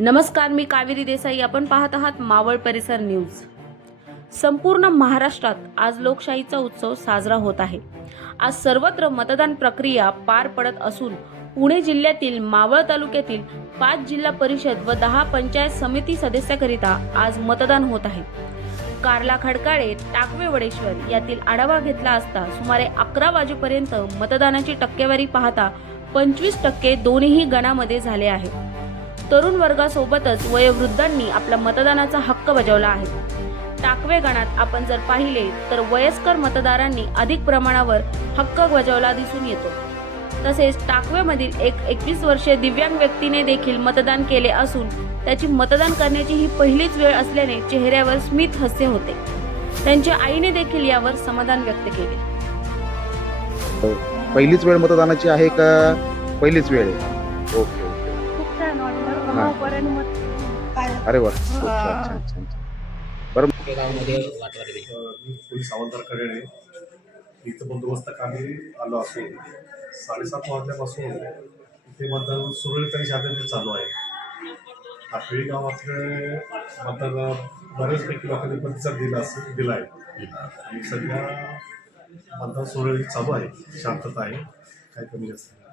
नमस्कार, मी कावेरी देसाई. आपण पाहत आहात मावळ परिसर न्यूज. संपूर्ण महाराष्ट्रात आज लोकशाहीचा उत्सव साजरा होत आहे. आज सर्वत्र मतदान प्रक्रिया पार पडत असून पुणे जिल्ह्यातील मावळ तालुक्यातील 5 जिल्हा परिषद व 10 पंचायत समिती सदस्याकरिता आज मतदान होत आहे. कार्ला खडकाळे, टाकवे वडेश्वर यातील आढावा घेतला असता सुमारे 11 वाजेपर्यंत मतदानाची टक्केवारी पाहता 25% दोन्ही गणामध्ये झाले आहे. तरुण वर्गासोबतच वयोवृद्धांनी आपला मतदानाचा हक्क बजावला आहे. टाकवे गणात आपण जर पाहिले तर वयस्कर मतदारांनी अधिक प्रमाणावर हक्क बजावला दिसून येतो. तसेच टाकवेमधील एक 21 वर्षीय दिव्यांग व्यक्तीने देखील मतदान केले असून त्याची मतदान करण्याची ही पहिलीच वेळ असल्याने चेहऱ्यावर स्मित हास्य होते. त्यांच्या आईने देखील यावर समाधान व्यक्त केले. पहिलीच वेळ मतदानाची आहे का पहिलीच वेळ आहे? ओके. अरे वा, छान. बरं, मी पोलीस हवालदार कडेने इथं बंदोबस्ताखाली आलो असून 7:30 वाजल्यापासून इथे मतदान सुरळीतपणे शांततेत चालू आहे. टाकळी गावातले मतदान बऱ्याचपैकी लोकांनी प्रतिसाद दिला आहे आणि सध्या मतदान सुरळीत चालू आहे, शांतता आहे, काही कमी जास्त नाही.